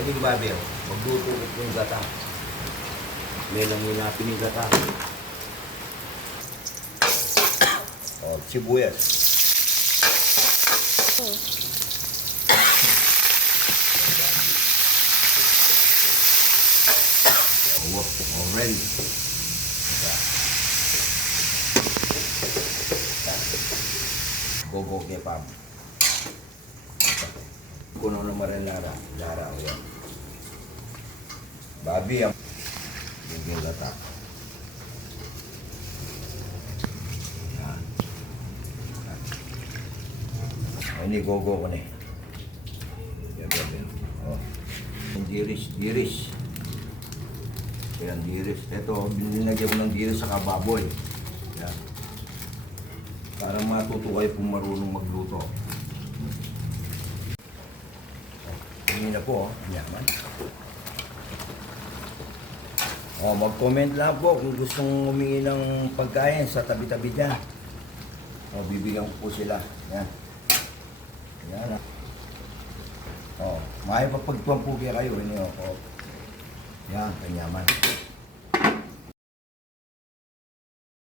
Pwede yung babi, oh. Magluto ko yung gata. May lang hinapin yung gata. Oh, sibuyas. Orange. Gogo kepam. Kuno na marinara. Lara, o yan. Babi ang yung gata. Ini gogo ko na eh. Yan. Oh. Yung diris. Yan, diris. Ito, binilagyan ko ng diris sa kababoy. Yan. Para matuto kayo kung marunong magluto. Hindi na po, yaman. Oh, mag-comment lang po kung gustong humingi ng pagkain sa tabi-tabi dyan. Oh, bibigyan ko po sila. Yan. Yan. Oh, may papagtuwang po kayo. Yan, kanyaman.